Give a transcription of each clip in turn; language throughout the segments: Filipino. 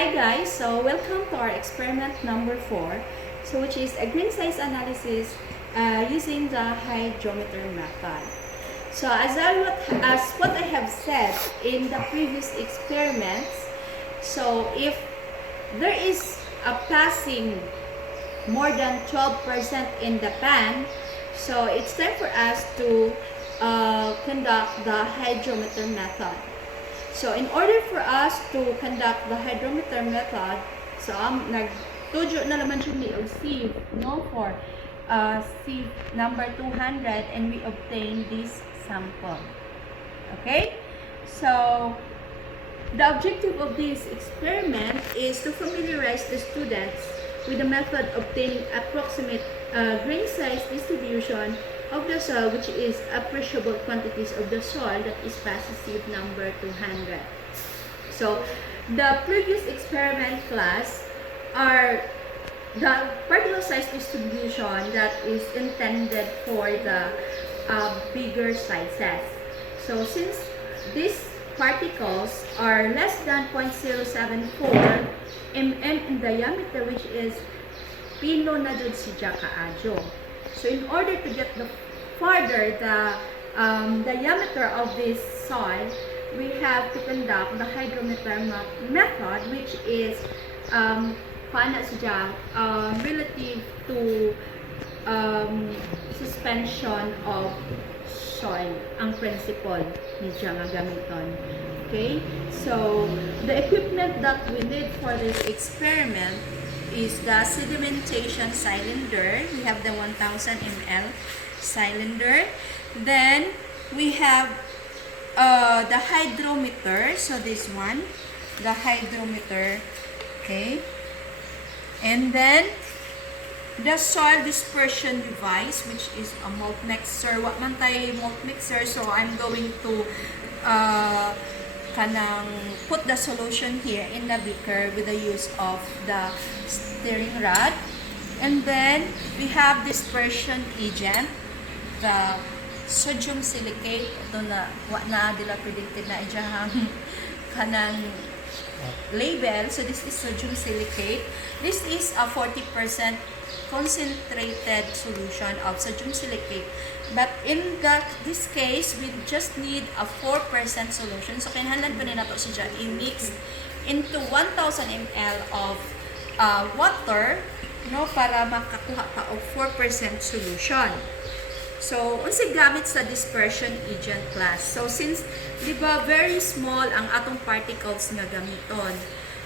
Hi guys, so welcome to our experiment number 4, so which is a grain size analysis using the hydrometer method. So as what I have said in the previous experiments, so if there is a passing more than 12% in the pan, so it's time for us to conduct the hydrometer method. So, in order for us to conduct the hydrometer method, so nagtujo na naman siya ni sieve, no, for sieve number 200, and we obtain this sample. Okay? So, the objective of this experiment is to familiarize the students with the method obtaining approximate grain size distribution of the soil, which is appreciable quantities of the soil that is passive number 200. So, the previous experiment class are the particle size distribution that is intended for the bigger sizes. So, since these particles are less than 0.074 mm in diameter, which is pino na jud siya kaadyo. So, in order to get the farther the diameter of this soil, we have to conduct the hydrometer method, which is relative to suspension of soil ang principle ni nga gamiton. Okay? So, the equipment that we need for this experiment is the sedimentation cylinder. We have the 1000 ml cylinder. Then we have the hydrometer. So this one, the hydrometer. Okay. And then the soil dispersion device, which is a malt mixer. What man tayo malt mixer? So I'm going to put the solution here in the beaker with the use of the stirring rod. And then we have dispersion agent, the sodium silicate. Ito na dila predicted na ijahang kanang label. So this is sodium silicate. This is a 40% concentrated solution of sodium silicate. But in this case, we just need a 4% solution. So, kinahanglan pa nila ito siya i-mix into 1000 ml of water, no, para makakuha pa of 4% solution. So, unsa gamit sa dispersion agent class? So, since, di ba, very small ang atong particles nga gamiton.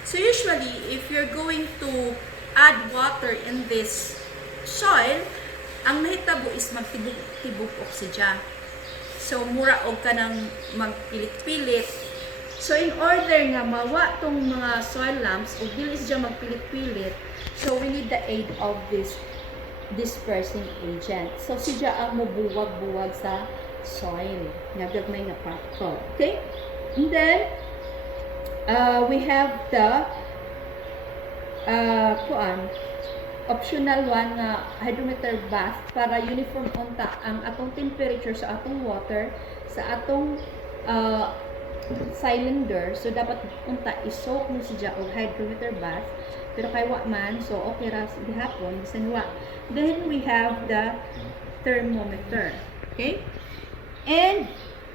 So, usually, if you're going to add water in this soil, ang nahitabo is magtibok oxygen. So, mura og ka nang magpilit-pilit. So, in order nga mawa tong mga soil lamps, o dili siya magpilit-pilit, so we need the aid of this dispersing agent. So, siya ang mabuwag-buwag sa soil. Nagagmay nga particle. Okay? And then, we have the optional one na hydrometer bath para uniform unta ang atong temperature sa atong water sa atong cylinder. So dapat unta i-soak mo siya og hydrometer bath, pero kay wa man, so okay ra gihapon bisan wa. Then we have the thermometer. Okay? And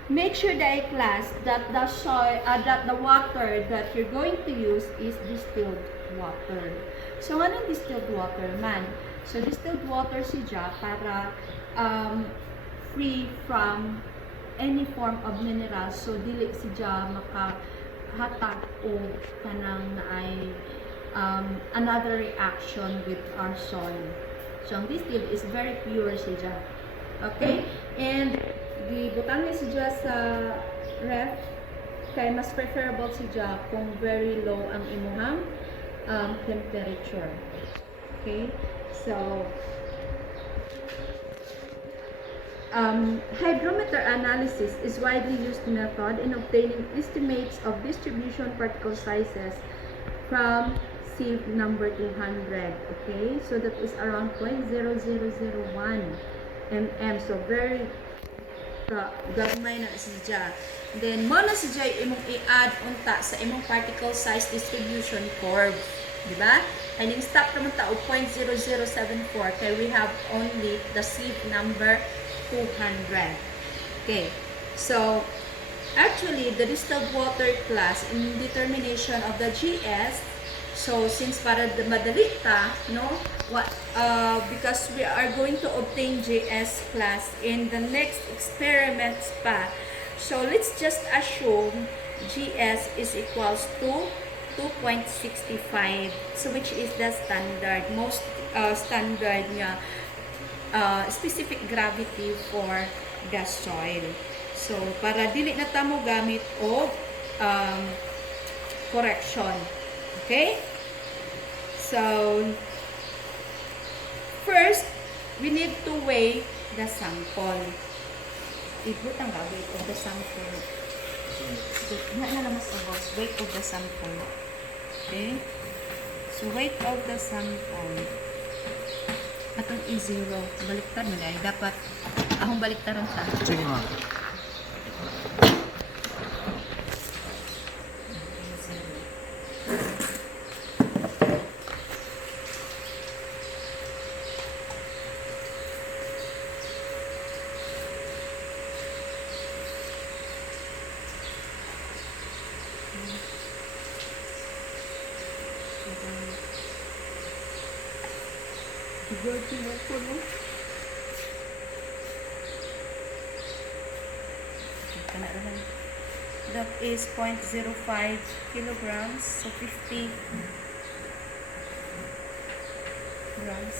make sure that class that the soil that the water that you're going to use is distilled water. So, anong distilled water man? So, distilled water siya para free from any form of minerals. So, dili siya makahatag o kanang naay another reaction with our soil. So, ang distilled is very pure siya. Okay? And, gibutang ni siya sa ref kay mas preferable siya kung very low ang imuhang temperature. Okay, so hydrometer analysis is widely used method in obtaining estimates of distribution particle sizes from sieve number 200. Okay, so that is around 0.0001 mm. So very ka gagmay na siya. Then mo na siya imong i-add unta sa imong particle size distribution curve, di ba? And in stop naman ta og 0.0074 kay we have only the sieve number 200. Okay. So actually the distilled water class in determination of the GS. So, since para madali ta, no? Because we are going to obtain JS class in the next experiments pa. So, let's just assume GS is equals to 2.65. So, which is the standard, most standard nga specific gravity for the soil. So, para dili na ta mo gamit o correction. Okay? So, first, we need to weigh the sample. Ibut ang weight of the sample. Nga na naman sa boss, weight of the sample. Okay? So, weight of the sample. Atong i-0. Baliktad mo na. Dapat, akong baliktaran ta. Sige nga. That is 0.05 kilograms, so 50 grams.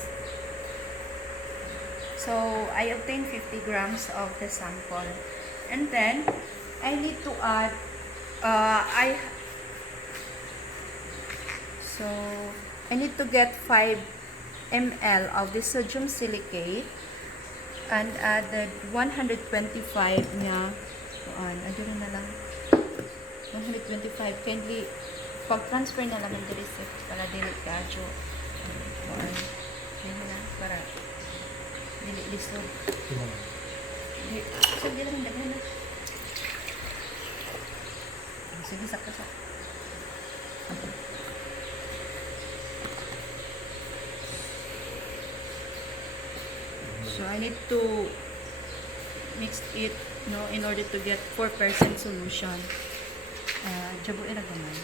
So I obtained 50 grams of the sample, and then I need to add I need to get 5 ml of the sodium silicate and added 125 niya. Ano na lang 125. Kindly pag-transfer na lang yung receipt para dili kadyo. Yan na para dili lisod. So di lang daghan na. Sige sakto. So I need to mix it, no, in order to get 4% solution. Jabo ira gamay.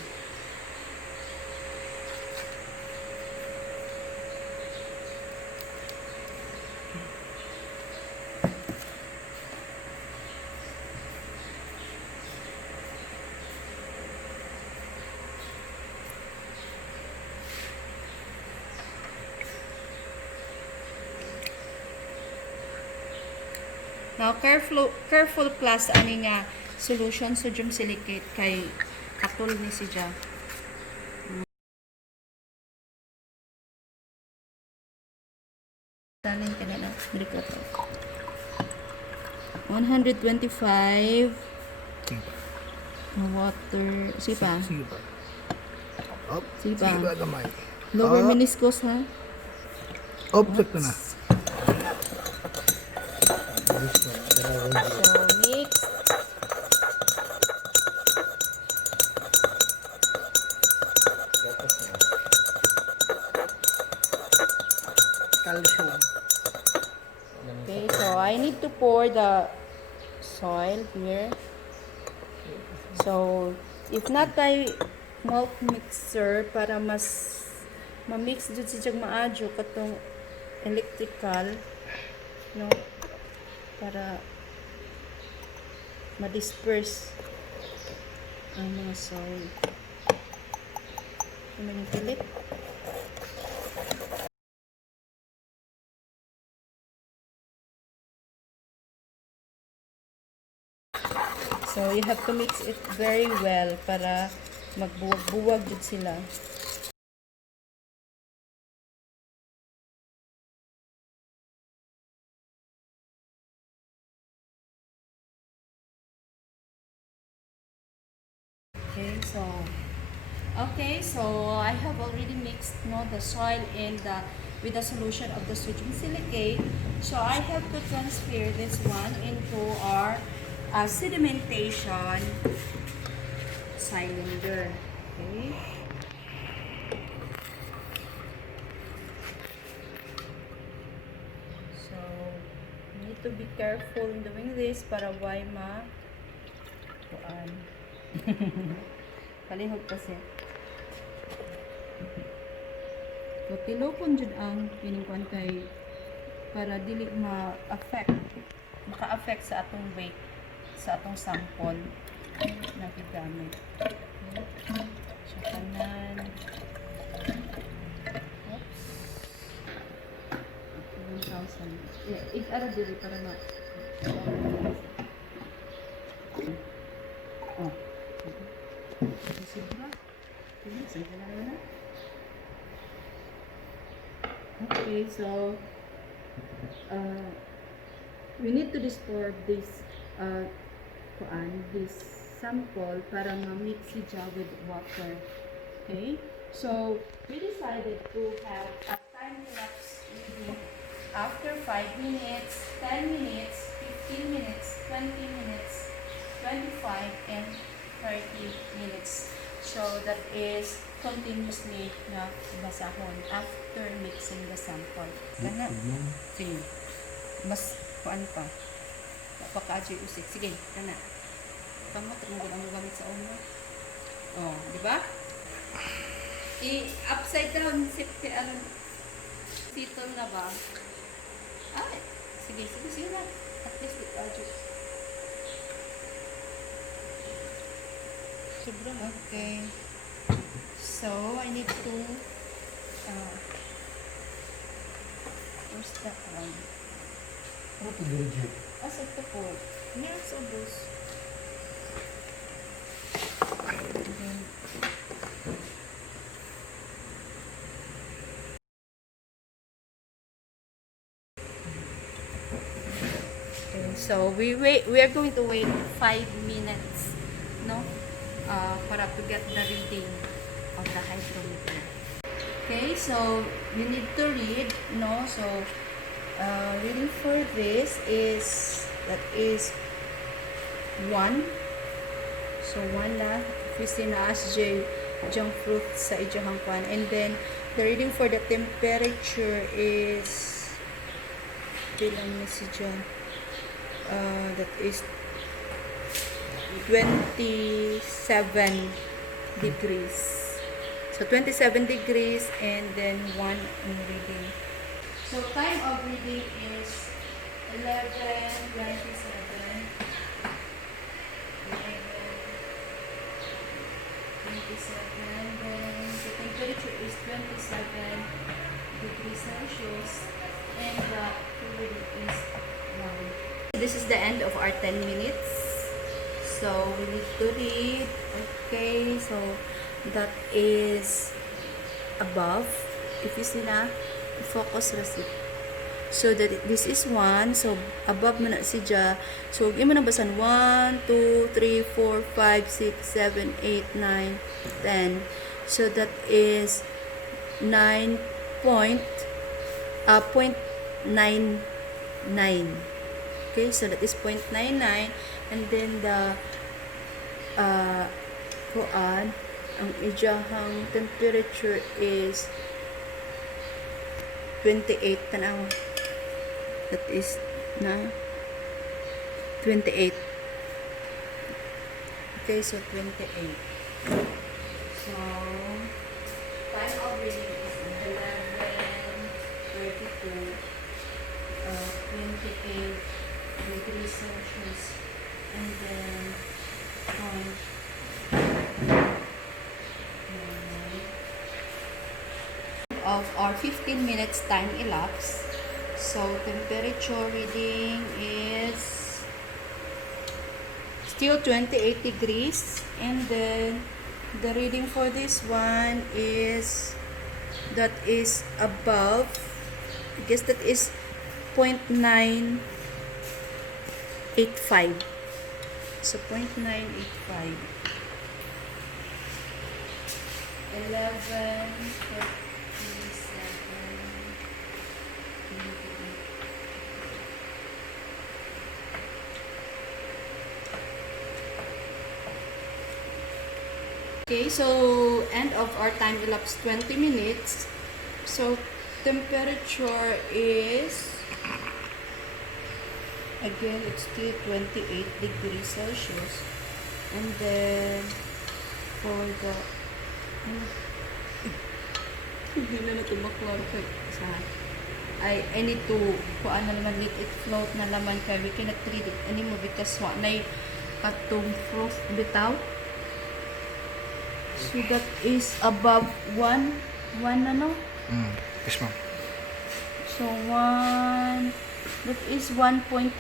Now, careful plus ani nga solution sodium silicate kay katol ni siya. Talin ka na lang. 125 water. Sige pa. Up. Sige pa. Sige ba gamay? Lower meniscus ha. Object na. So, mix. Calcium. Okay, so I need to pour the soil here. So, if not tayo malt mixer para mas ma-mix jud si jag maadyo katong electrical, no, para ma-disperse ang mga soil. Ano yung pilit? So, you have to mix it very well para magbuwag-buwag jud sila. Okay, so I have already mixed, no, the soil and the with the solution of the sodium silicate. So I have to transfer this one into our sedimentation cylinder. Okay. So, you need to be careful in doing this para why kuan. Kalihog kasi. So, tilokon dyan ang piningkuan kay para dili maka-affect sa atong weight, sa atong sample na gigamit. Okay. So, kanan. Oops. 1,000. Yeah, it-ara dili para ma. Oh. Sige ba? Sige na. Okay, so we need to distort this this sample para ma-mix siya with water. Okay, so we decided to have a time lapse reading after 5 minutes, 10 minutes, 15 minutes, 20 minutes, 25 and 30 minutes. So that is continuously na basahon after mixing the sample. Kana. Sige. Mas kuan pa. Napaka-ajoy usik. Sige, kana. Kamot mo ang gamit sa ulo. Oh, di ba? I-upside down sitol na ba? Ay, sige na. At least it-ajoy. Okay. So, I need to where's that one? Ano ito dirigyo? Asa ito po? Meron sa bus. Okay, so we are going to wait 5 minutes, no? Para to get the reading of the hydrometer. Okay, so you need to read, no? So reading for this is 1. So 1 na if na asj junk fruit sa ijahang kwan, and then the reading for the temperature is bilang na si John, that is 27 degrees. So 27 degrees and then 1 in reading. So time of reading is 11:27. 11:27. Then the temperature is 27 degrees Celsius and the reading is 1. This is the end of our 10 minutes. So we need to read. Okay, so that is above. If you see na, focus receipt. So that this is 1. So above mo na siya. So imo na basan 1, 2, 3, 4, 5, 6, 7, 8, 9, 10. So that is 0.99. Okay, so that is 0.99. And then the kuan, ang ijahang temperature is 28 tanaw. That is na 28. Okay, so 28. So time of reading is 11:32. 28 degrees Celsius. And then of our 15 minutes time elapsed. So temperature reading is still 28 degrees, and then the reading for this one is above, I guess that is 0.985. So 0.985. 11:37. Okay, so end of our time elapsed 20 minutes. So temperature is, again, it's still 28 degrees Celsius. And then for the hindi na natin maklarify sa I need to kuan na naman let it float na naman kaya we cannot read it anymore because wa na patong frost bitaw. So that is above 1 ano? Yes, ma'am. So 1, that is 1.1.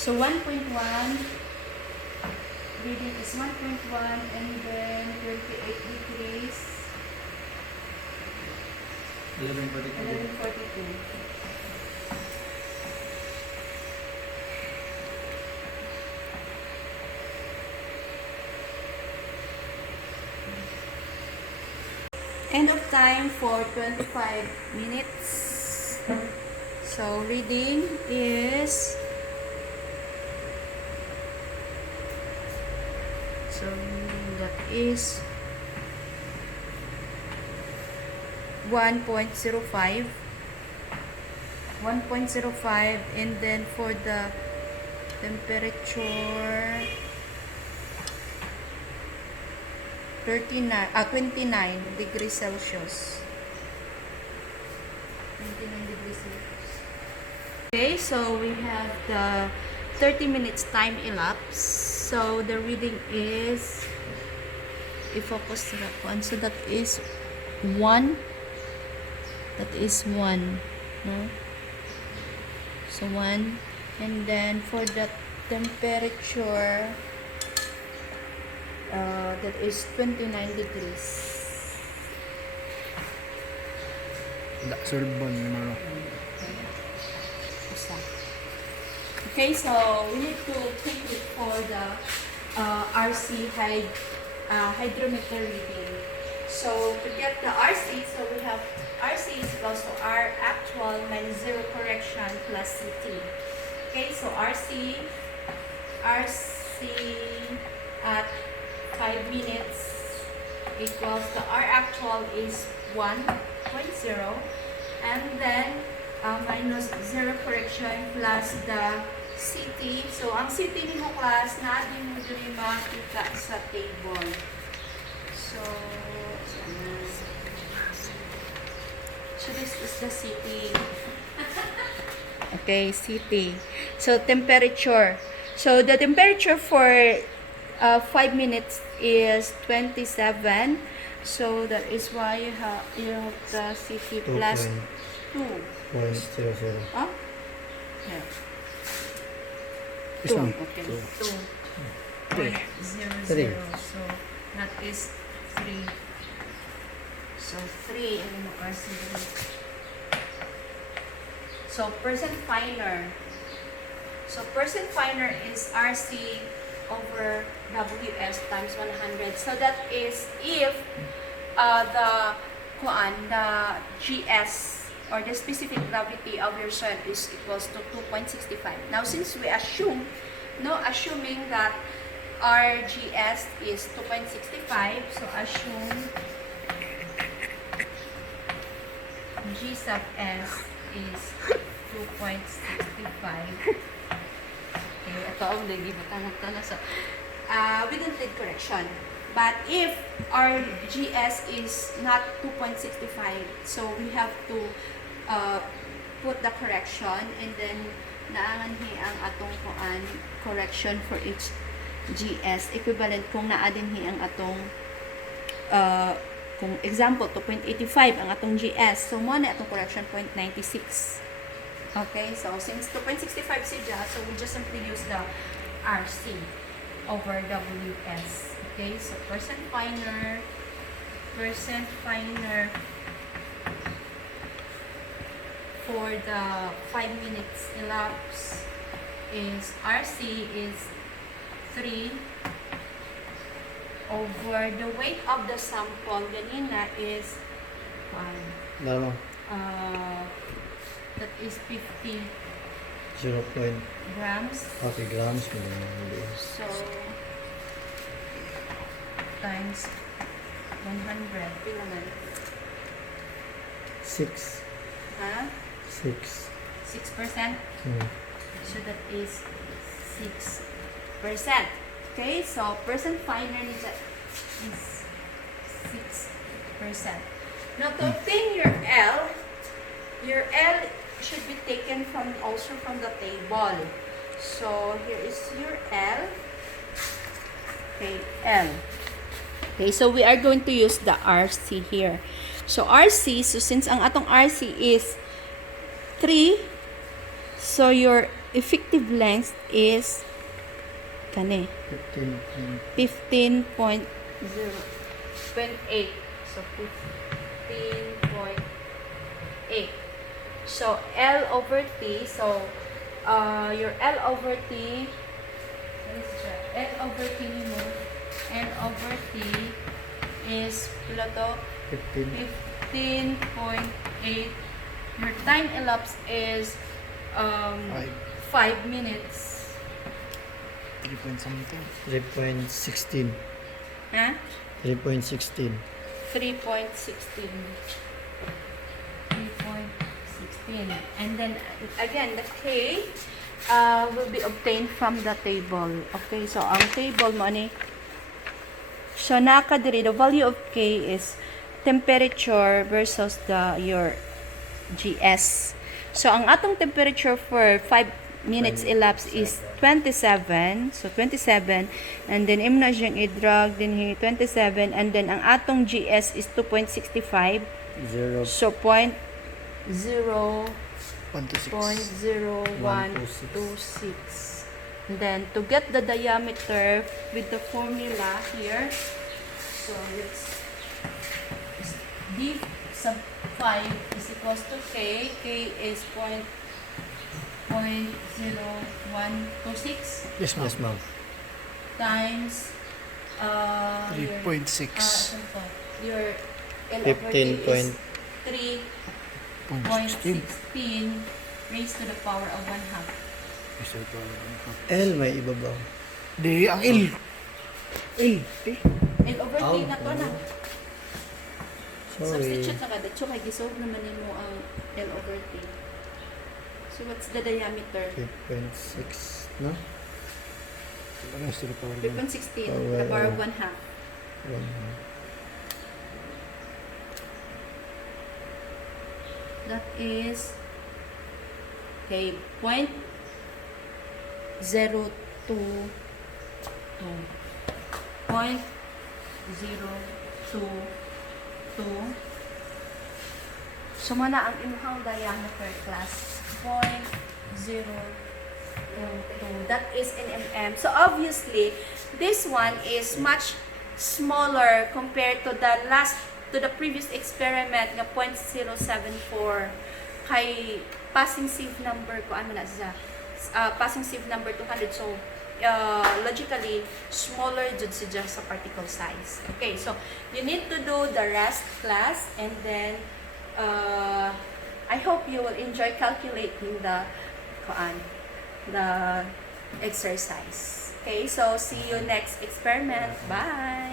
So 1.1 reading is 1.1 and then 28 degrees 11:42. End of time for 25 minutes. So reading is that is 1.05 and then for the temperature 29 degrees Celsius. 29 degrees Celsius. Okay, so we have the 30 minutes time elapsed. So the reading is, i-focus na po. So that is 1. That is 1. No? So 1. And then for the temperature, that is 29 degrees. Okay, so we need to take it for the RC hydrometer reading. So to get the RC, so we have RC is equal to R actual minus 0 correction plus CT. Okay, so RC at 5 minutes equals the R actual is 1.0 and then minus 0 correction plus the CT. So ang CT ni mo class na din mo diri makita sa table. So this is the CT. Okay, CT. So temperature. So the temperature for 5 minutes is 27. So that is why you have the CT plus 2. 2.00. Huh? Yeah. 2. Okay. 2. 0.00. So that is 3. So 3 and RC. So percent finer. So percent finer is RC over WS times 100. So that is if the GS or the specific gravity of your soil is equals to 2.65. Now since we assume, assuming that our GS is 2.65, so assume G sub S is 2.65. Okay, ito ang so, we don't need correction. But if our GS is not 2.65, so we have to put the correction and then naanganhi ang atong correction for each GS. Equivalent kung naadinhi ang atong kung example 2.85 ang atong GS, so mo na atong correction 0.96. Okay, so since 2.65 siya, so we just simply use the RC over WS. Okay, so percent finer for the 5 minutes elapsed is RC is 3 over the weight of the sample ganina is 1. That is 50 0.40 grams. grams. Hindi. So, times 100. Bilangan. 6. Ha? 6. 6%. Hmm. So, that is 6%. Okay, so percent final is 6%. Now, to obtain your L should be taken also from the table. So, here is your L. Okay, L. Okay, so we are going to use the RC here. So, RC, so since ang atong RC is 3, so your effective length is kani 15.028. So 15.8. So L over T. So your L over T. L over T mo. L over T is pila to? 15.8. Your time elapsed is 5 minutes. 3 point something. 3.16. Huh? 3.16. 3.16. And then again, the K will be obtained from the table. Okay, so ang table mo ni, so naka diri, the value of K is temperature versus your GS. So ang atong temperature for 5 minutes elapsed is 27. So 27, and then imo na siyang i-drag din 27, and then ang atong GS is 2.65. 0. So 126. And then to get the diameter with the formula here, so it's D sub 5 is equals to K. K is 0.0126 Yes, ma'am. Yes, ma'am. times 3.6. your L over T is 3.16 raised to the power of 1/2. L may ibabaw. Di, ang L. L. L over T na to na. Sorry. Substitute na kada. So, kay gisolve naman mo ang L over T. So, what's the diameter? 3.6, no? 3.16, Power the power of of 1/2. 1. That is, okay, 0.022. 0.022. So, muna ang imuhang diameter class. 0.022. That is in mm. So, obviously, this one is much smaller compared to the previous experiment na 0.074 kay passing sieve number ko ano na siya passing sieve number 200. So logically smaller jud siya sa particle size. Okay, so you need to do the rest class, and then I hope you will enjoy calculating the exercise. Okay, so see you next experiment. Bye.